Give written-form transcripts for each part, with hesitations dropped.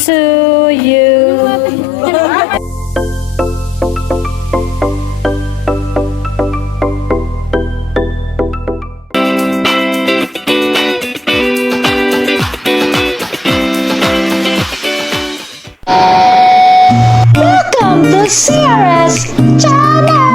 to you. Welcome to CRS Channel!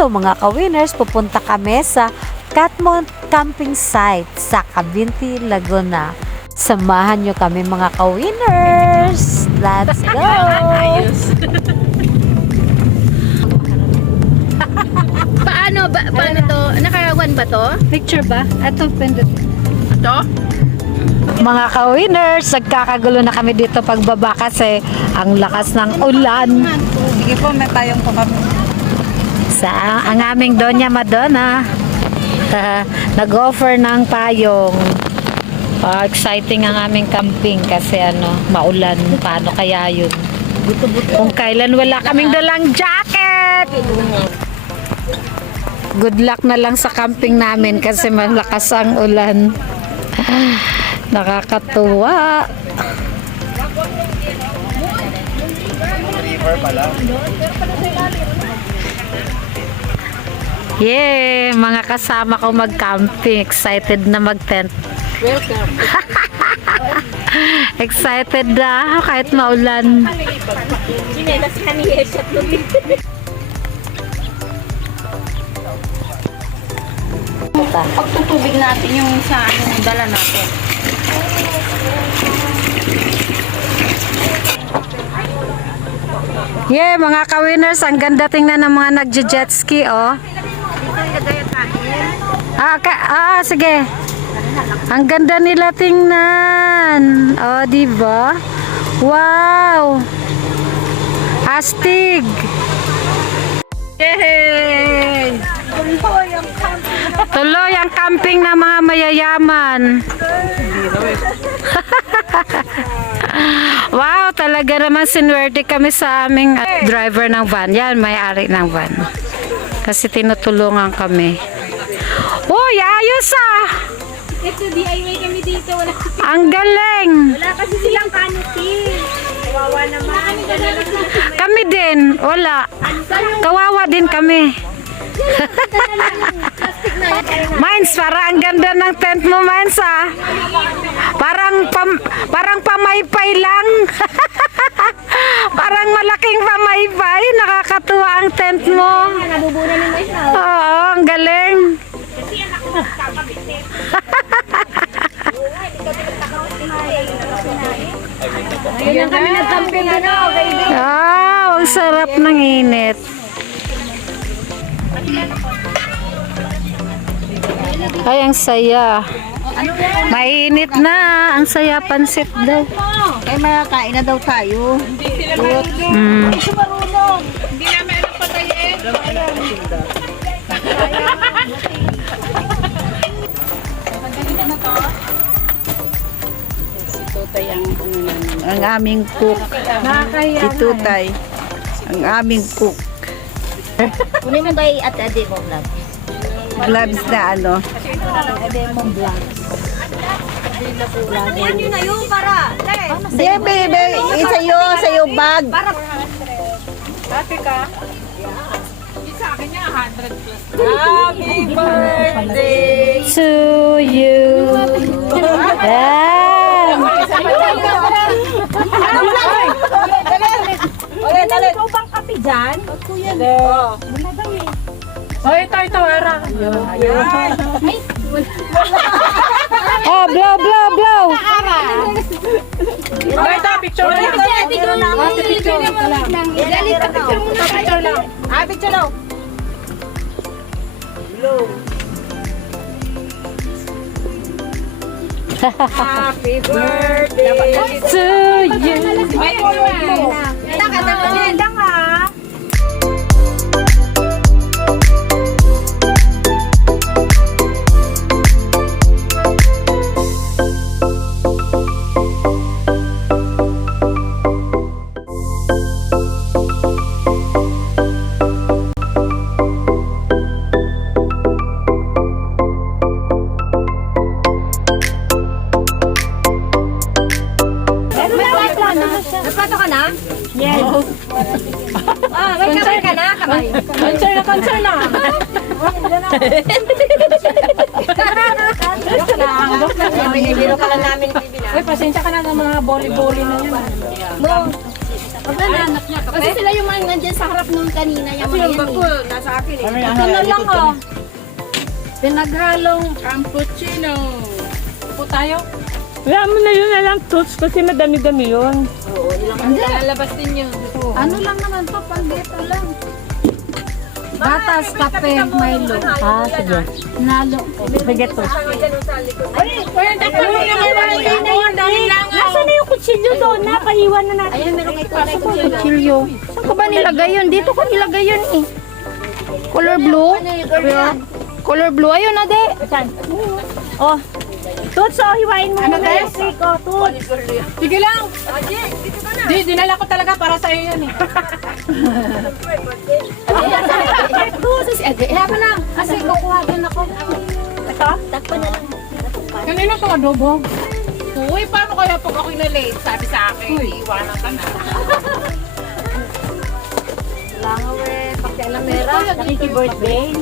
Hello mga ka-winners, pupunta kami sa Catmont Camping Site sa Cavinti, Laguna. Samahan nyo kami mga ka-winners! Let's go! Paano to? Nakarawan ba to? Picture ba? Ito, pindot. Ito? Mga ka-winners, nagkakagulo na kami dito pagbaba kasi ang lakas ng ulan. Sige po, may tayong po kami. Sa ang aming Doña Madonna nag-offer ng payong. Exciting ang aming camping kasi maulan. Paano kaya yun? Kung kailan wala kaming dalang jacket. Good luck na lang sa camping namin kasi malakas ang ulan. Nakakatuwa. Yeah, mga kasama ko mag-camping. Excited na mag-tent. Welcome. Excited na kahit maulan. Pagtutubig natin yung sa dala natin. Yeah, mga ka-winners, ang ganda tingnan ng mga nagje-jet ski, oh. Sige. Ang ganda nila tingnan. Oh, di ba? Wow! Astig! Yay! Tuloy ang camping ng mga mayayaman. Wow, talaga naman sinwerte kami sa aming driver ng van. Yan, may-ari ng van. Kasi tinutulungan kami. Uy, ayos ah! Ito, DIY kami dito. Ang galing! Wala kasi silang canopy. Kawawa naman. Kami din, wala. Kawawa din kami. Mines, para ang ganda ng tent mo, Mines, ah. Parang pamaypay lang. Parang malaking pamaypay. Nakakatuwa ang tent mo. Nabubunan ni Mais na. Oo, ang galing. Ganyan kami nagkamping baby. Ang sarap ng init. Ay, ang saya. Mainit na. Ang saya, pansit daw. Ay, makakain na daw tayo. Mm. Hindi namin ano patayin. Si Tutay ang namin. Ang aming cook. Si Tutay. Ang aming cook. Kunin mo kay ate mo vlog. Gloves na ano. Ate mo vlog. Yan yun na yun para. Di, baby. Sa'yo bag. Happy ka? Sa akin niya 100 plus. Happy birthday! To you. Yan. Dali. Ikaw bang kape dyan? Kuya. Hoy, ito, Ara. Oh, blow, blow, blow. Ito, picture lang. Picture lang. Picture lang. Picture lang. Happy birthday To you. Wait mo. Lang ha. Nagpato ka na? Yes. May kamay ka na? Kamay. Concern na. Binibiro ka lang namin TV na. Uy, pasensya ka na ng mga boli-boli na yan. Pagkananak niya kape. Kasi sila yung mga nandyan sa harap nung kanina. Yung Kasi mga yung yan bago, nasa akin eh. Ito na lang oh. Pinaghalong Cappuccino. po tayo. Wala mo na yun na lang toots kasi madami-dami yun. Lalabas din yun. Ano lang naman to, pang-dito lang. Gatas, kape, Milo. Ah, sige. Nalo. Sige to. Nasaan na yung kutsilyo doon? Napahiwan na natin. Ayun, meron kayo tunay ko sila. Kutsilyo. Saan ko ba nilagay yun? Dito ko nilagay yun eh. Color blue? Color blue. Ayun na, de. Oh. Toots, oh, hiwain mo muna yung siko. Toots. Sige lang. Di, dinala ko talaga para sa'yo yan eh. Kaya pa lang. Kasi kukuha din ako. Ito? Takpan na lang. Kanino to adobo? Uy, paano kaya pag ako'y na-late? Sabi sa akin, iiwanan ka na. Langaw eh, pagkailamera. Nakiki-birthday.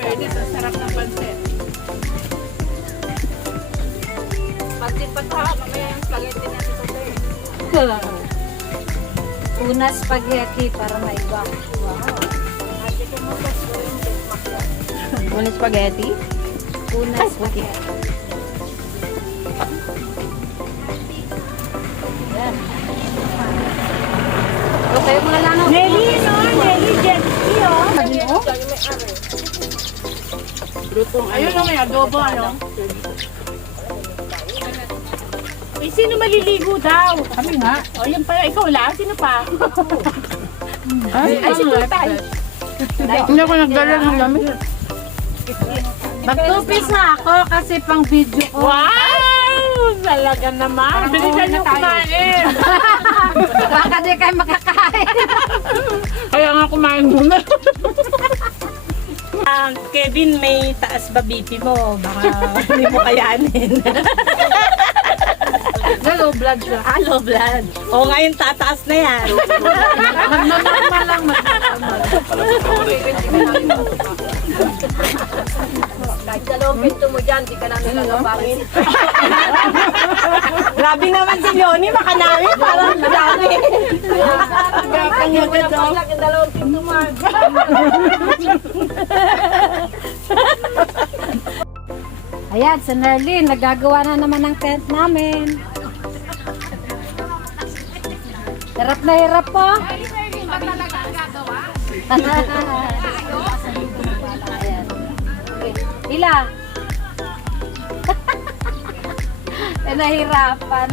Pwede, sa sarap ng pansit. Pansit pa sa mamaya yung spaghetti natin sa tayo. Una spaghetti para maiba. Una spaghetti. Una spaghetti. Okay, mga langaw. Nelly, no? Nelly, jet ski, oh. Ayun na may adobo, ano? Eh, sino maliligo daw? Kami nga. O, yun pala. Ikaw lang? Sino pa? Ay, Ay, si Tutay. hindi ako nagdala ng damit. Mag-tupis na ako kasi pang video ko. Wow! Talaga naman. Bilisan niyo kumain. Baka di kayo makakain. Kaya nga kumain muna. Kevin, may taas ba BP mo? Baka hindi mo kayanin. Hello, blood siya. Hello, blood. O, ngayon tataas na yan. Magnormal lang, magnormal. Kahit dalawang pinto mo dyan, di ka namin nagapangin. Grabe naman si Leonie, baka namin parang madami. Kanya mo na paglag yung dalawang pinto mo. Ayan, si Nerlyn, nagagawa na naman ng tent namin. Hirap na hirap po. Ayan. Okay. Ila. Nahirapan.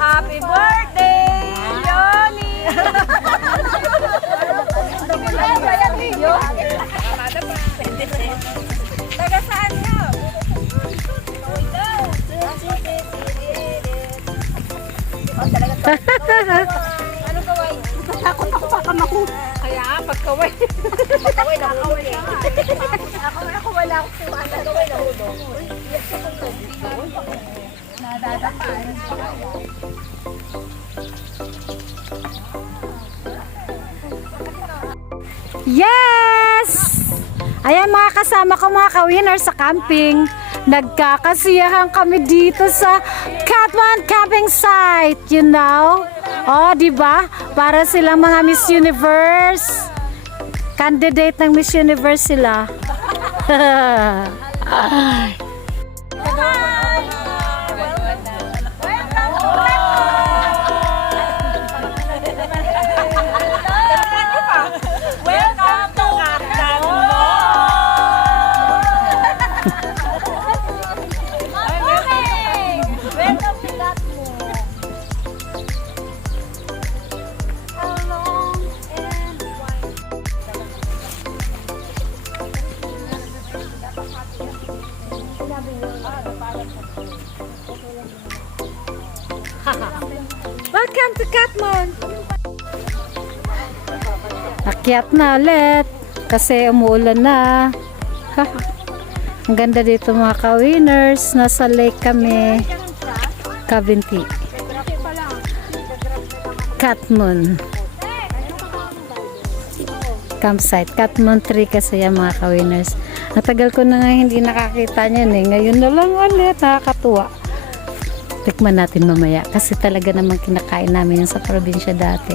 Happy birthday, Johnny! Taga saan ka? Ano kaway? Takot ako baka maku. Kaya pagkaway. Pagkaway na kaway. Ako wala akong kumana. Kaway na hudo. Yes! Ayan mga kasama ko mga ka-winner sa camping. Nagkakasiyahan kami dito sa Katman Camping Site, you know? Oh, di ba? Para silang mga Miss Universe. Candidate ng Miss Universe sila. Ay. Welcome to Welcome to Katmon! Akyat na ulit kasi umuulan na. Ang ganda dito mga ka-winners. Nasa lake kami. Cavinti. Katmon. Campsite. Katmon 3 kasi yan mga ka-winners. Natagal ko na nga hindi nakakita niyan eh. Ngayon na lang ulit. Nakakatuwa. Tikman natin mamaya kasi talaga namang kinakain namin yan sa probinsya dati.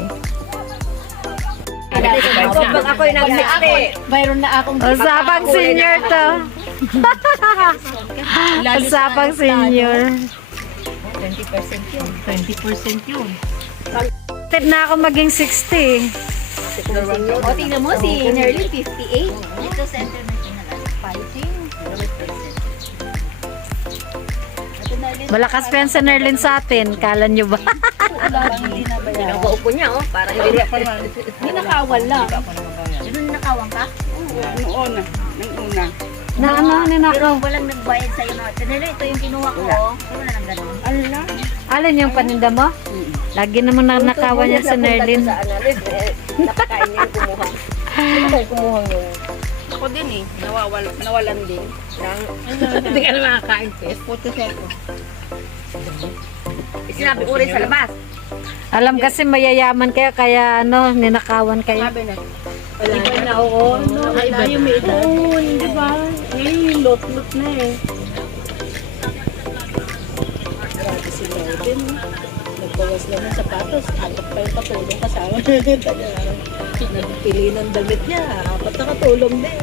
Pag ako'y nag-60. Mayroon na akong Usapang senior to. Usapang senior. 20% yun. Tid na ako maging 60. O, tingnan mo si Nerly, 58. Ito sa international fighting. Malakas pa yan sa Nerlin sa atin. Kala nyo ba? Pinagaupo niya, oh. Para hindi Ninakawan lang. Ano ninakawan ka? Na ano, ninakaw. Walang nagbayad sa'yo na. Tinili, ito yung kinuha ko. Wala nang ganun. Alin yung paninda mo? Lagi naman nakawan yan sa Nerlin. Napakain niya yung kumuha. Ano yung kumuha yung... Ako din eh. Nawalan din. Hindi ka na makakain, Pes. Puto siya ko. Sinabi ko rin sa labas. Alam kasi mayayaman kayo, kaya ano, ninakawan kayo. Sabi na. Iba na oo. Iba yung may edad. Oo, hindi ba? Ngayon, lot-lot na eh. Grabe si Martin. Nagbawas lang ng sapatos. Apat pa yung patulong kasama. Nagpili ng damit niya. Apat na katulong din.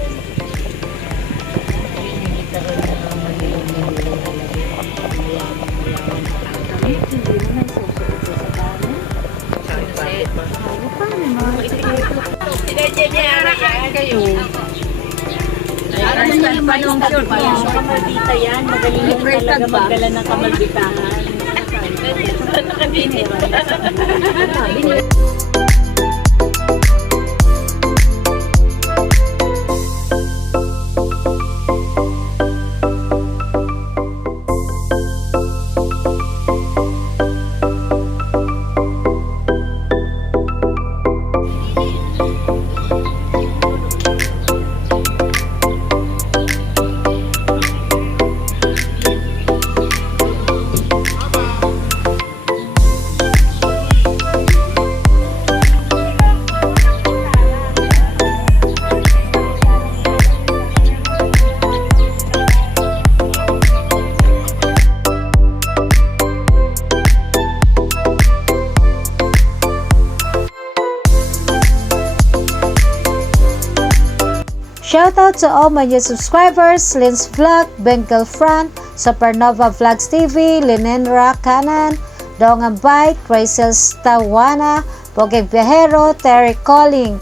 Para mo yung panong short mo. Kamaldita yan. Magaling yung talaga magdala ng kamalditahan. Nakadini. Shout out to all my new subscribers, Lynn's Vlog, Benkel Fran, Supernova Vlogs TV, Linenra Kanan, Dongan Bike, Rachel Stawana, Bogeg Viajero, Terry Calling.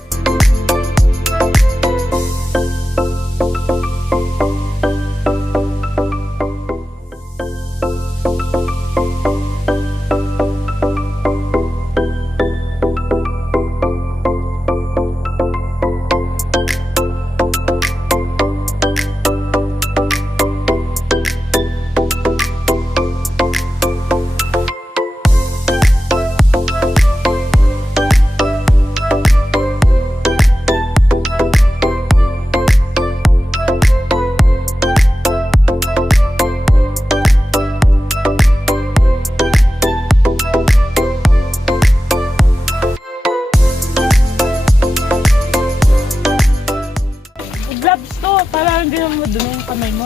Gloves to. Para hindi mo dumi yung kamay mo.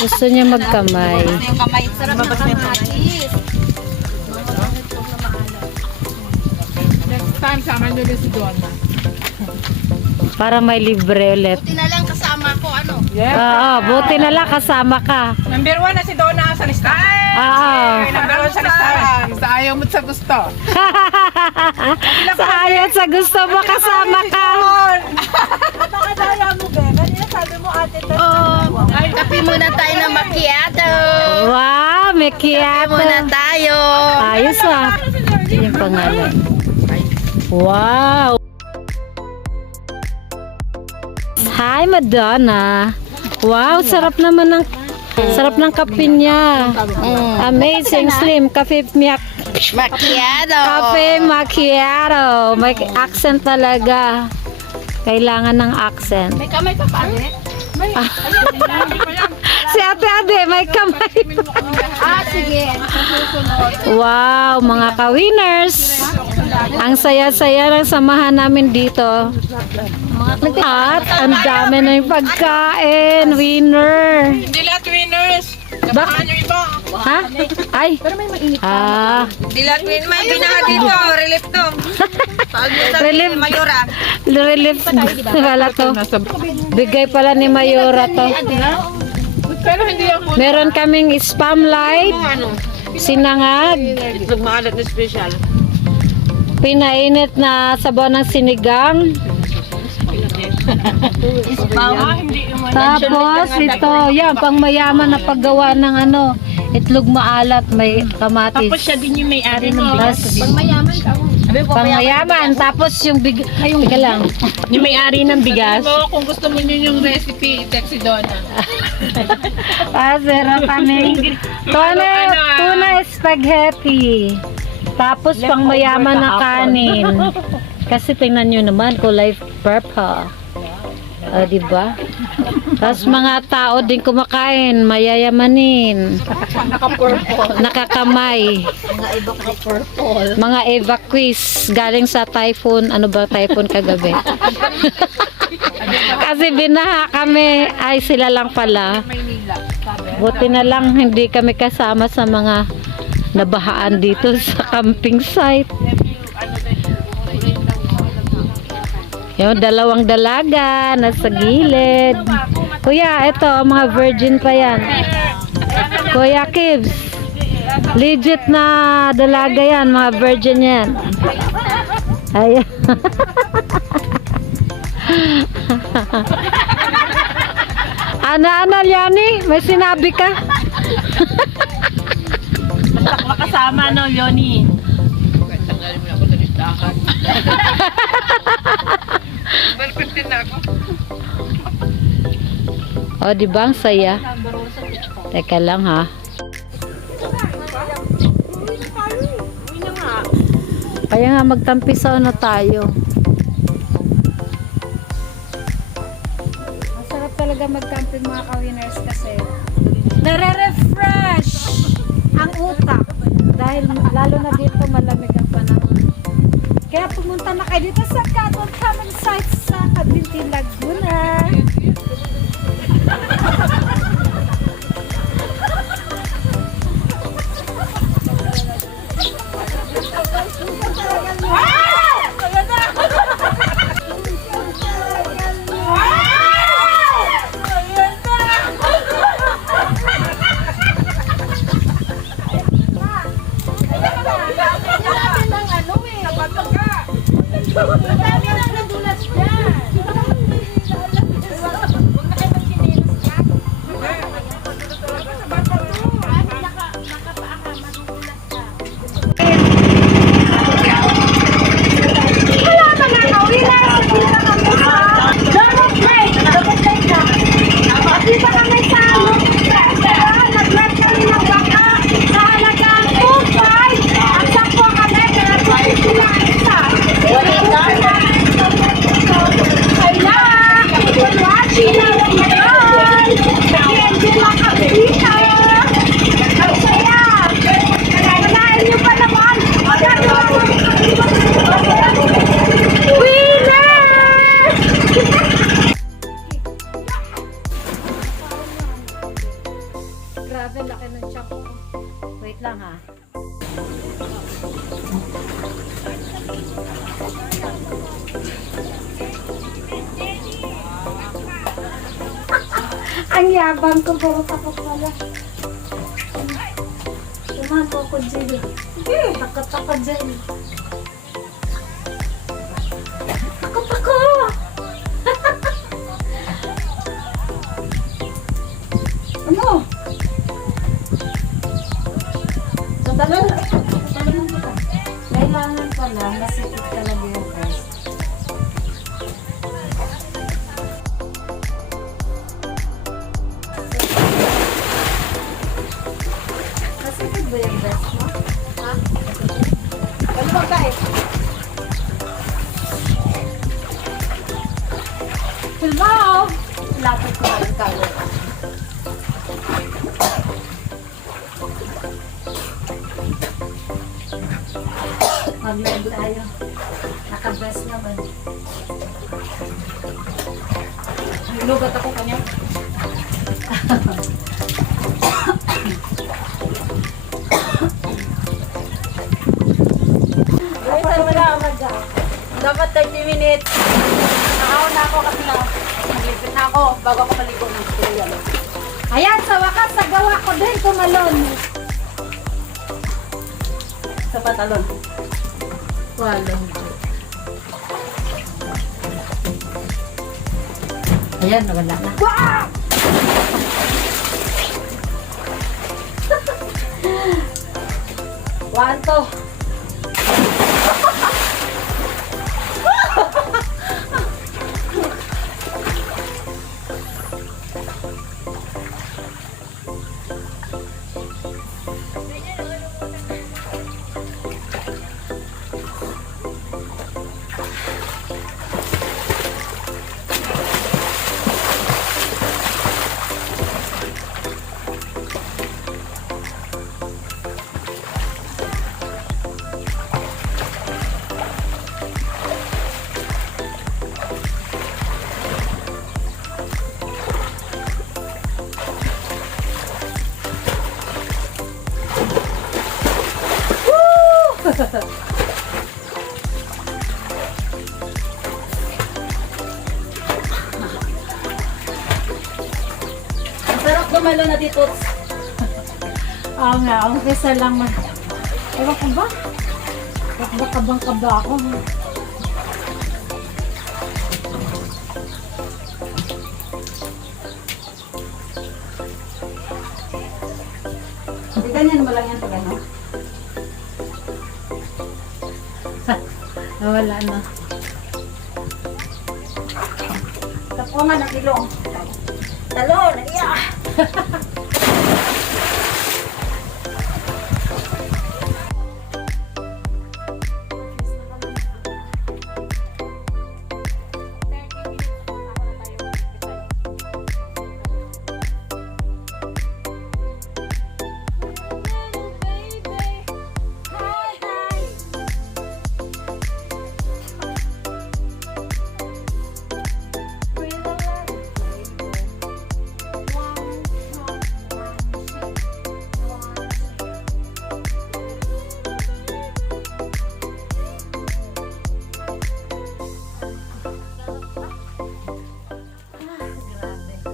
Gusto niya magkamay. Yung kamay. Sarap na kamatis. Para may libre ulit. Buti na lang kasama ko, ano? Oo, buti na lang kasama ka. Number 1 na si Donna sa listahan. Oo. Number 1 sa listahan. Sa ayaw mo sa gusto. Sa ayat sa gusto mo kasama ka. Nakadaya mo, be. Kanina sabi mo ate to. Kape muna tayo ng macchiato. Wow, may kiyato. Muna tayo. Ayos ah. Yung pangalan. Wow. Hi, Madonna. Wow, sarap naman ng kape niya. Amazing slim cafe Macchiato. Cafe macchiato. May accent talaga. Kailangan ng accent. May kamay pa pa, Si Ate Ade, may kamay. sige. Wow, mga ka-winners. Ang saya-saya ng samahan namin dito. At ang dami na yung pagkain. Winner. Hindi lahat winners. Nabahan yung iba. Ha? Ay. Ah. Hindi lahat winners. May binaha dito. Relief to. Relief. Mayora. Relief. Wala to. Bigay pala ni Mayora to. Pero hindi ako. Meron kaming spam light. Sinangag. Nagmaalat na special. Pinainit na sabaw ng sinigang. Tapos ito, yan, pang mayaman na paggawa ng ano, itlog maalat, may kamatis. Tapos siya din yung may-ari ng bigas. Pang mayaman, tapos yung teka lang. Yung may-ari ng bigas. Kung gusto mo nyo yung recipe, text si Donna. Zero kami. Tuna spaghetti. Tapos pang mayaman na kanin. Kasi tingnan nyo naman, kulay purple. Diba? Tapos mga tao din kumakain, mayayamanin. Nakakamay. Mga evacuees galing sa typhoon. Ano ba typhoon kagabi? Kasi binaha kami. Ay, sila lang pala. Buti na lang hindi kami kasama sa mga nabahaan dito sa camping site. Yung dalawang dalaga nasa gilid. Kuya, ito mga virgin pa yan. Kuya Kibs, legit na dalaga yan, mga virgin yan. Ayan. Ana Liani, may sinabi ka? Makasama no, Leonie. O, di ba ang saya? Teka lang ha. Kaya nga magtampisaw na tayo. Ang sarap talaga mag-camping mga ka-winners kasi Nare-refresh ang utak. Dahil lalo na dito malamig ang panahon. Kaya pumunta na kayo dito sa Katmon Camping Site sa Cabinti, Laguna. Grabe, laki ng tiyak ko. Wait lang ha. Ang yabang ko, puro kapag pala. Tumato ko dyan. Sige, takot ako dyan. Takot ako! Ano? Sandali. Kailangan pala, masikip talaga yung breast. Masikip ba yung breast mo? Ha? Kalubag tayo. Hello! Lapit ko ang kalo. Mag-live tayo. Naka-breast naman. Lugat ako kanya. Dapat 30 minutes. Nakaon na ako kasi naglipit na ako bago ako maligo ng tuloy. Ayan, sa wakas, nagawa ko din tumalon. Sa patalon. Walong. Ayan, wala na. Wanto. Sarap dumalo na dito. Oo nga, ang kesa lang man. Ewan ko ba? Kabang kaba ako. Ganyan mo lang yan pag ano. Wala na. Tapungan ng ilong. Talon! Iya!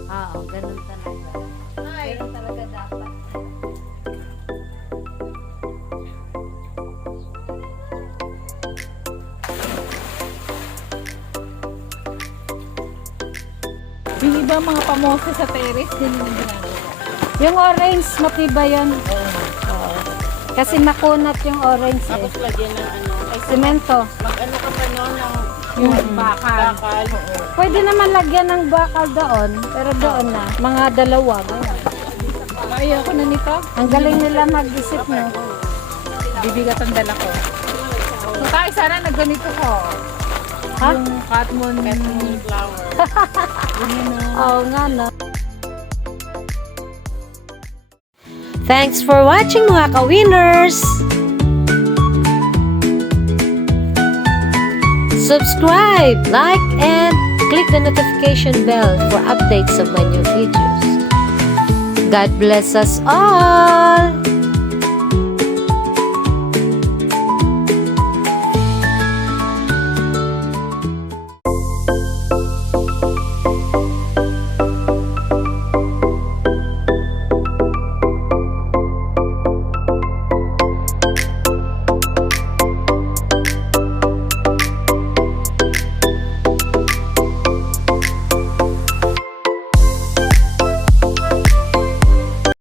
Oo, ganun talaga. Ganun talaga dapat. Yung iba mga pamosa sa terrace, din yung ginagawa. Yung orange, matibay yun. Kasi makunat yung orange eh. Tapos lagyan ng ano. Ay, Semento. mag-ano ka pa no, ng Yung bakal. bakal. Pwede naman lagyan ng bakal doon, pero doon na. Mga dalawa. ganun. Ayoko na nito. Ang galing nila mag-isip mo. Bibigat ang dala ko. So tayo sana nagganito ko. Ha? Yung Katmon Flower. Oo nga no. Thanks for watching mga ka-winners! Subscribe, like, and click the notification bell for updates of my new videos. God bless us all.